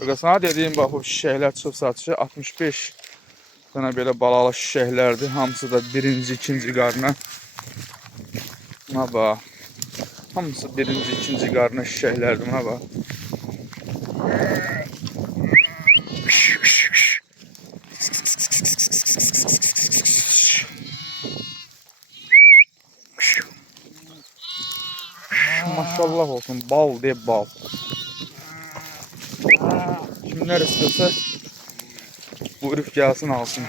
Sana dediyim, bax, bu şişəklər çıxıb satışı 65 dənə belə balalı şişəklərdir. Hamısı da birinci, ikinci qarına. Buna bax. Hamısı birinci, ikinci qarına şişəklərdir. Buna bax. Maşallah olsun, bal de bal. Kimler istiyorsa buyurup gelsin alsın.